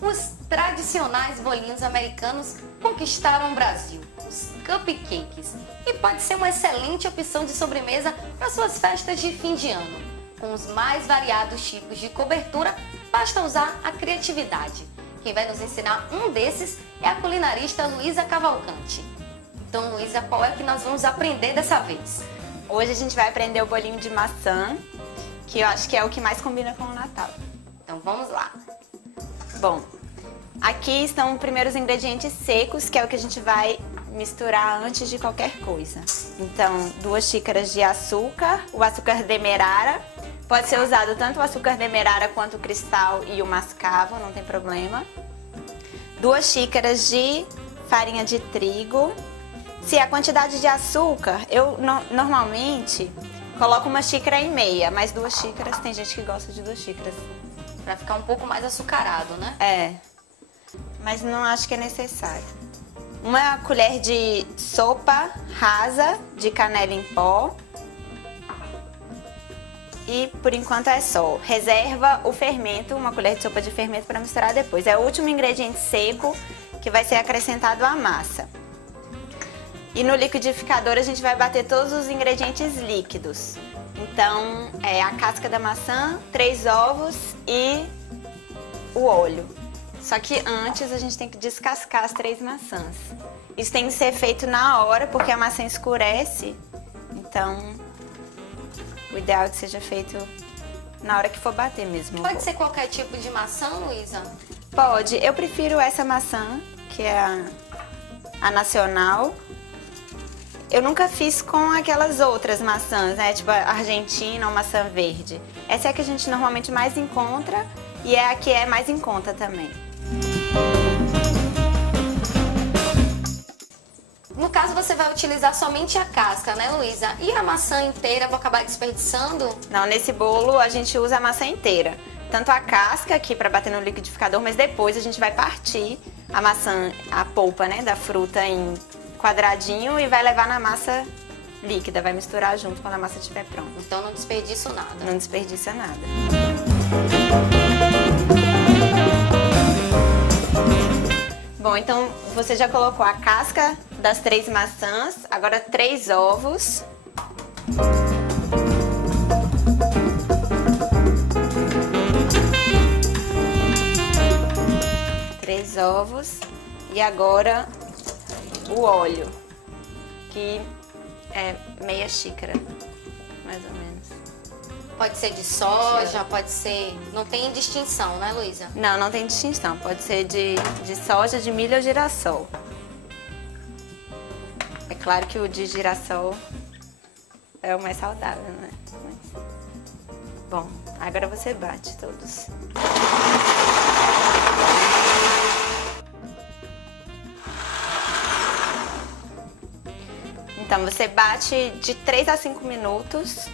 Os tradicionais bolinhos americanos conquistaram o Brasil, os cupcakes, e pode ser uma excelente opção de sobremesa para suas festas de fim de ano. Com os mais variados tipos de cobertura, basta usar a criatividade. Quem vai nos ensinar um desses é a culinarista Luísa Cavalcante. Então, Luísa, qual é que nós vamos aprender dessa vez? Hoje a gente vai aprender o bolinho de maçã, que eu acho que é o que mais combina com o Natal. Então, vamos lá. Bom, aqui estão primeiro os ingredientes secos, que é o que a gente vai misturar antes de qualquer coisa. Então, 2 xícaras de açúcar, o açúcar demerara. Pode ser usado tanto o açúcar demerara quanto o cristal e o mascavo, não tem problema. 2 xícaras de farinha de trigo. Se a quantidade de açúcar, eu normalmente coloco 1,5 xícaras, mas 2 xícaras, tem gente que gosta de 2 xícaras. Pra ficar um pouco mais açucarado, né? É, mas não acho que é necessário. 1 colher de sopa rasa de canela em pó. E por enquanto é só. Reserva o fermento, 1 colher de sopa de fermento para misturar depois. É o último ingrediente seco que vai ser acrescentado à massa. E no liquidificador a gente vai bater todos os ingredientes líquidos. Então, a casca da maçã, 3 ovos e o óleo. Só que antes a gente tem que descascar as 3 maçãs. Isso tem que ser feito na hora, porque a maçã escurece. Então, o ideal é que seja feito na hora que for bater mesmo. Pode ser qualquer tipo de maçã, Luísa? Pode. Eu prefiro essa maçã, que é a nacional. Eu nunca fiz com aquelas outras maçãs, né? Tipo a argentina ou maçã verde. Essa é a que a gente normalmente mais encontra e é a que é mais em conta também. No caso, você vai utilizar somente a casca, né, Luísa? E a maçã inteira, vou acabar desperdiçando? Não, nesse bolo a gente usa a maçã inteira. Tanto a casca aqui para bater no liquidificador, mas depois a gente vai partir a maçã, a polpa, né, da fruta em quadradinho e vai levar na massa líquida, vai misturar junto quando a massa estiver pronta. Então não desperdiço nada. Não desperdiça nada. Bom, então você já colocou a casca das 3 maçãs, agora 3 ovos. Três ovos e agora o óleo, que é meia xícara, mais ou menos. Pode ser de soja, pode ser... Não tem distinção, né, Luísa? Não, não tem distinção. Pode ser de soja, de milho ou girassol. É claro que o de girassol é o mais saudável, né? Mas... Bom, agora você bate todos. Então você bate de 3 a 5 minutos,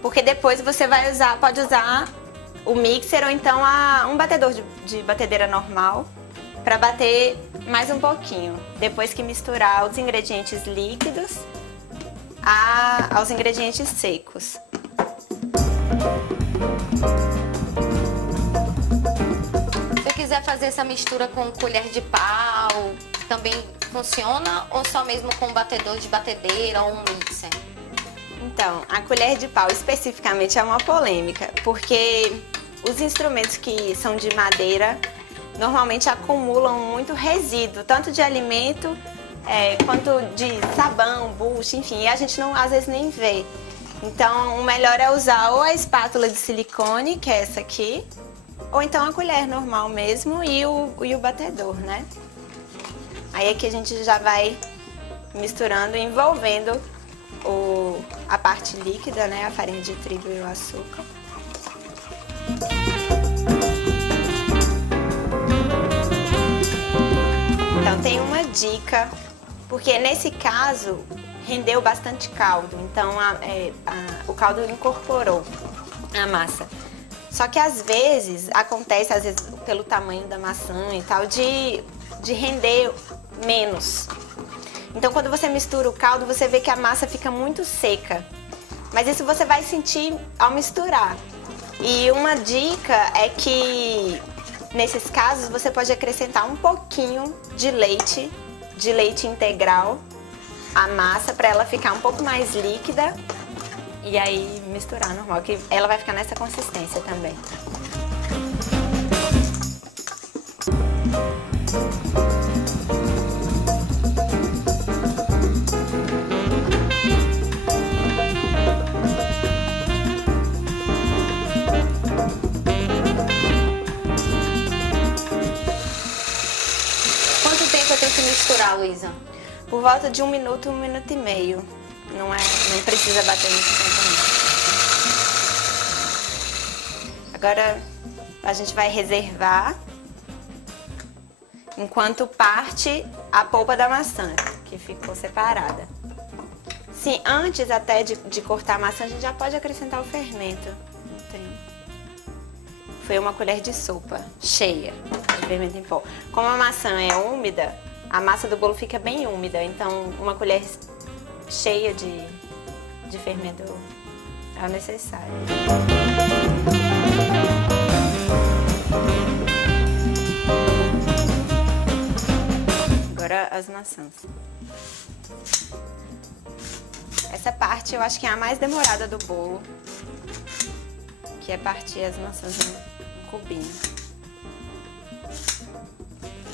porque depois você vai usar, pode usar o mixer ou então um batedor de batedeira normal para bater mais um pouquinho. Depois que misturar os ingredientes líquidos aos ingredientes secos. Se eu quiser fazer essa mistura com colher de pau, também funciona ou só mesmo com batedor de batedeira ou um mixer? Então, a colher de pau especificamente é uma polêmica, porque os instrumentos que são de madeira normalmente acumulam muito resíduo, tanto de alimento quanto de sabão, bucho, enfim, e a gente não, às vezes nem vê. Então, o melhor é usar ou a espátula de silicone, que é essa aqui, ou então a colher normal mesmo e o batedor, né? Aí aqui a gente já vai misturando, envolvendo a parte líquida, né? A farinha de trigo e o açúcar. Então tem uma dica, porque nesse caso rendeu bastante caldo, então o caldo incorporou a massa. Só que às vezes, acontece às vezes pelo tamanho da maçã e tal, de render menos. Então quando você mistura o caldo, você vê que a massa fica muito seca. Mas isso você vai sentir ao misturar. E uma dica é que, nesses casos, você pode acrescentar um pouquinho de leite integral à massa para ela ficar um pouco mais líquida e aí misturar normal, que ela vai ficar nessa consistência também. Misturar, Luísa? Por volta de 1 minuto, 1 minuto e meio. Não precisa bater muito tempo, não. Agora a gente vai reservar enquanto parte a polpa da maçã, que ficou separada. Sim, antes até de cortar a maçã, a gente já pode acrescentar o fermento. Não tem. Foi 1 colher de sopa cheia de fermento em pó. Como a maçã é úmida, a massa do bolo fica bem úmida, então 1 colher cheia de fermento é o necessário. Agora as maçãs. Essa parte eu acho que é a mais demorada do bolo, que é partir as maçãs em cubinho.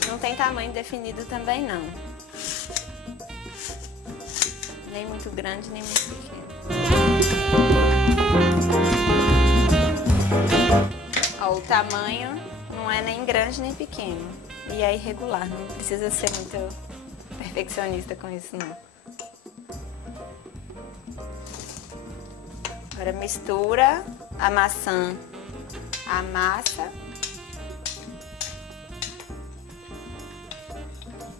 Não tem tamanho definido também, não. Nem muito grande, nem muito pequeno. Ó, o tamanho não é nem grande nem pequeno. E é irregular, não precisa ser muito perfeccionista com isso, não. Agora mistura a maçã, a massa.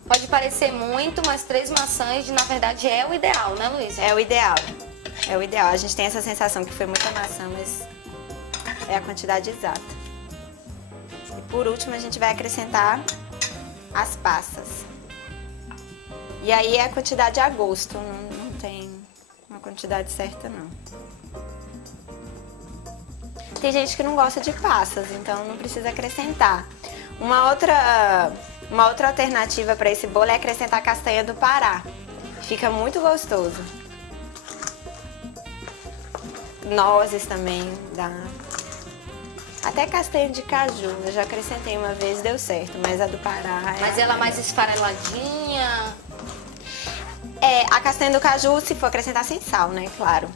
Pode parecer muito, mas 3 maçãs, na verdade, é o ideal, né, Luísa? É o ideal. É o ideal. A gente tem essa sensação que foi muita maçã, mas é a quantidade exata. E por último, a gente vai acrescentar as passas. E aí é a quantidade a gosto, não tem uma quantidade certa, não. Tem gente que não gosta de passas, então não precisa acrescentar. Uma outra alternativa para esse bolo é acrescentar castanha do Pará. Fica muito gostoso. Nozes também dá. Até castanha de caju, eu já acrescentei uma vez, deu certo, mas a do Pará é... Mas ela é mais esfareladinha? É, a castanha do caju, se for acrescentar sem sal, né, claro.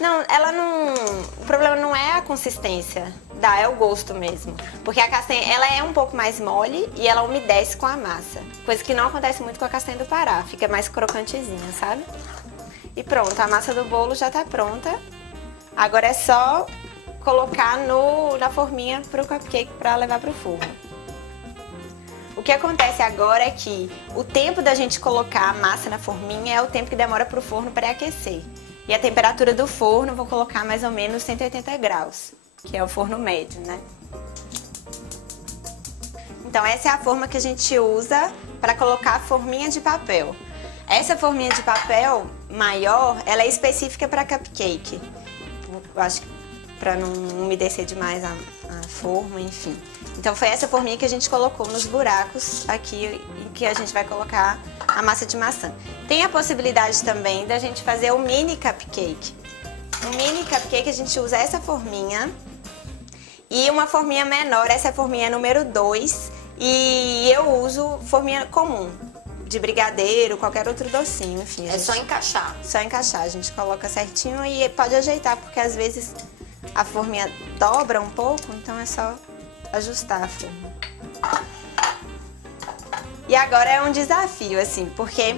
Não, ela não... O problema não é a consistência, é o gosto mesmo. Porque a castanha, ela é um pouco mais mole e ela umedece com a massa. Coisa que não acontece muito com a castanha do Pará, fica mais crocantezinha, sabe? E pronto, a massa do bolo já tá pronta. Agora é só colocar na forminha pro cupcake pra levar pro forno. O que acontece agora é que o tempo da gente colocar a massa na forminha é o tempo que demora pro forno pré-aquecer. E a temperatura do forno, vou colocar mais ou menos 180 graus, que é o forno médio, né? Então essa é a forma que a gente usa para colocar a forminha de papel. Essa forminha de papel maior, ela é específica para cupcake. Eu acho que para não umedecer demais a forma, enfim. Então foi essa forminha que a gente colocou nos buracos aqui, em que a gente vai colocar a massa de maçã. Tem a possibilidade também da gente fazer o mini cupcake. O mini cupcake a gente usa essa forminha e uma forminha menor, essa é a forminha número 2, e eu uso forminha comum, de brigadeiro, qualquer outro docinho, enfim. É só encaixar. Só encaixar, a gente coloca certinho e pode ajeitar, porque às vezes a forminha dobra um pouco, então é só ajustar a forma. E agora é um desafio, assim, porque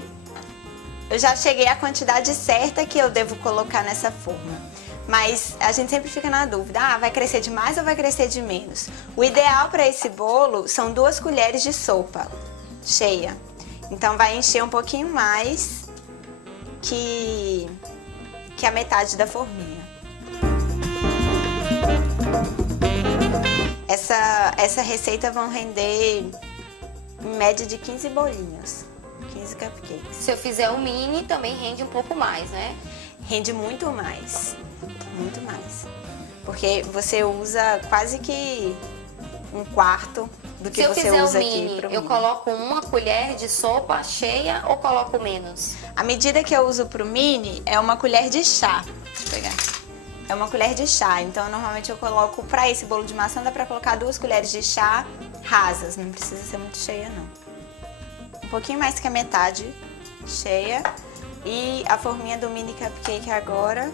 eu já cheguei à quantidade certa que eu devo colocar nessa forma. Mas a gente sempre fica na dúvida, vai crescer de mais ou vai crescer de menos? O ideal para esse bolo são 2 colheres de sopa cheia. Então vai encher um pouquinho mais que a metade da forminha. Essa receita vão render em média de 15 bolinhos, 15 cupcakes. Se eu fizer o mini, também rende um pouco mais, né? Rende muito mais, muito mais. porque você usa quase que um quarto do que você usa aqui pro mini. Eu coloco uma colher de sopa cheia ou coloco menos? A medida que eu uso pro mini é uma colher de chá. Deixa eu pegar. É uma colher de chá, então normalmente eu coloco, pra esse bolo de maçã, dá pra colocar 2 colheres de chá rasas, não precisa ser muito cheia não. Um pouquinho mais que a metade cheia. E a forminha do mini cupcake agora.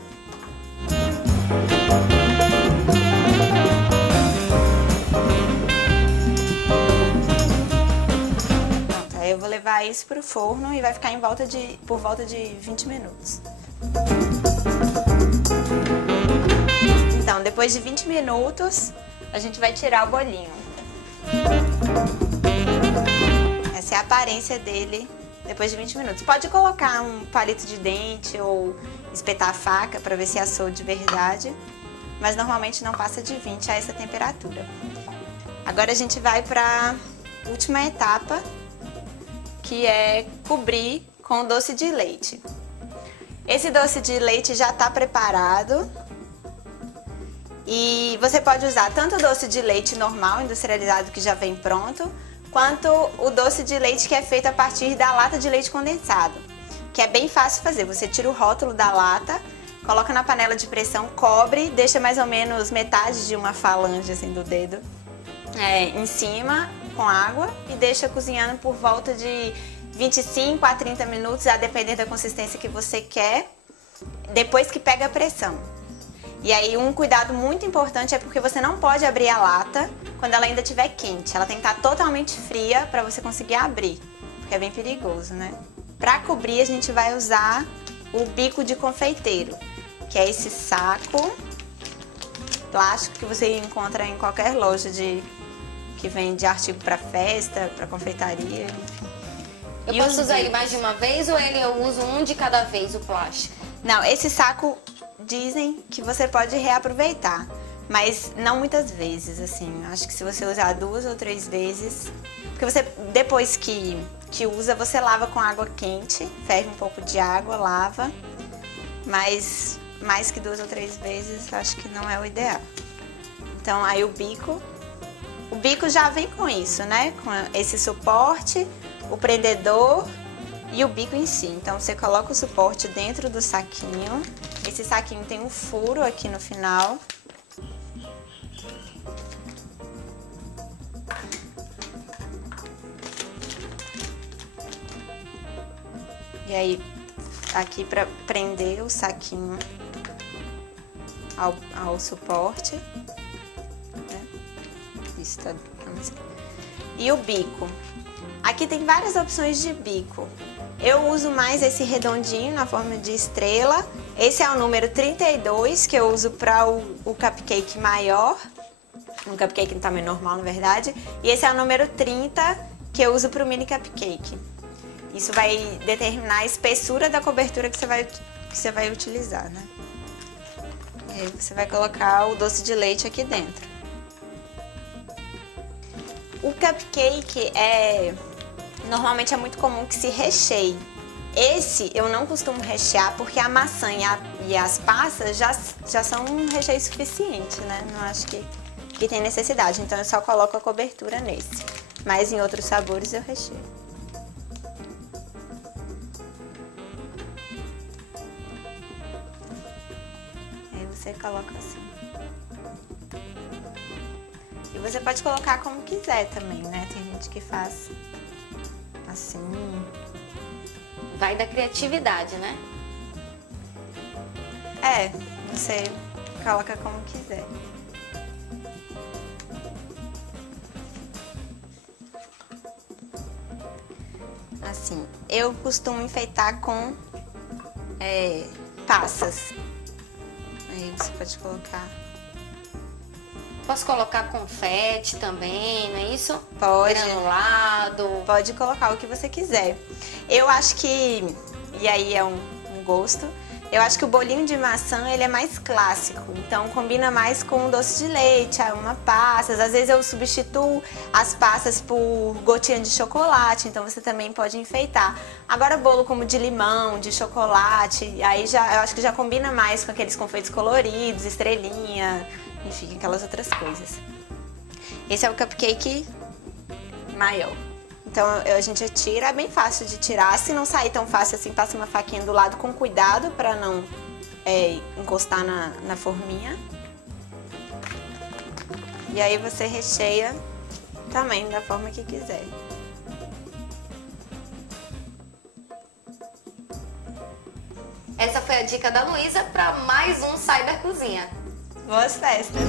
Pronto, aí eu vou levar isso pro forno e vai ficar por volta de 20 minutos. Então, depois de 20 minutos, a gente vai tirar o bolinho. Essa é a aparência dele depois de 20 minutos. Pode colocar um palito de dente ou espetar a faca para ver se assou de verdade, mas normalmente não passa de 20 a essa temperatura. Agora a gente vai para a última etapa, que é cobrir com doce de leite. Esse doce de leite já está preparado e você pode usar tanto o doce de leite normal, industrializado, que já vem pronto, quanto o doce de leite que é feito a partir da lata de leite condensado, que é bem fácil fazer. Você tira o rótulo da lata, coloca na panela de pressão, cobre, deixa mais ou menos metade de uma falange assim, do dedo em cima com água e deixa cozinhando por volta de 25 a 30 minutos, a depender da consistência que você quer, depois que pega a pressão. E aí um cuidado muito importante é porque você não pode abrir a lata quando ela ainda estiver quente. Ela tem que estar totalmente fria para você conseguir abrir, porque é bem perigoso, né? Para cobrir a gente vai usar o bico de confeiteiro, que é esse saco plástico que você encontra em qualquer loja que vende artigo para festa, para confeitaria, enfim. Eu posso usar ele mais de uma vez ou eu uso um de cada vez, o plástico? Não, esse saco dizem que você pode reaproveitar, mas não muitas vezes, assim. Acho que se você usar 2 ou 3 vezes, porque você, depois que usa, você lava com água quente, ferve um pouco de água, lava, mas mais que 2 ou 3 vezes, acho que não é o ideal. Então, aí o bico já vem com isso, né? Com esse suporte, o prendedor e o bico em si. Então você coloca o suporte dentro do saquinho. Esse saquinho tem um furo aqui no final. E aí, aqui para prender o saquinho ao suporte. Né? Isso tá. E o bico. Aqui tem várias opções de bico. Eu uso mais esse redondinho na forma de estrela. Esse é o número 32 que eu uso para o cupcake maior. Um cupcake no tamanho normal, na verdade. E esse é o número 30 que eu uso para o mini cupcake. Isso vai determinar a espessura da cobertura que você vai utilizar, né? E aí você vai colocar o doce de leite aqui dentro. O cupcake normalmente é muito comum que se recheie. Esse eu não costumo rechear porque a maçã e as passas já são um recheio suficiente, né? Não acho que tem necessidade, então eu só coloco a cobertura nesse. Mas em outros sabores eu recheio. Aí você coloca assim. E você pode colocar como quiser também, né? Tem gente que faz assim. Vai da criatividade, né? É, você coloca como quiser. Assim, eu costumo enfeitar com passas. Aí você pode colocar. Posso colocar confete também, não é isso? Pode. Granulado. Pode colocar o que você quiser. Eu acho que, e aí é um gosto, Eu acho que o bolinho de maçã, ele é mais clássico, então combina mais com doce de leite, uma passas. Às vezes eu substituo as passas por gotinha de chocolate, então você também pode enfeitar. Agora bolo como de limão, de chocolate, aí já eu acho que já combina mais com aqueles confeitos coloridos, estrelinha, enfim, aquelas outras coisas. Esse é o cupcake maior. Então a gente tira, é bem fácil de tirar. Se não sair tão fácil assim, passa uma faquinha do lado com cuidado para não encostar na forminha. E aí você recheia também da forma que quiser. Essa foi a dica da Luísa para mais um Cyber Cozinha. Boas festas!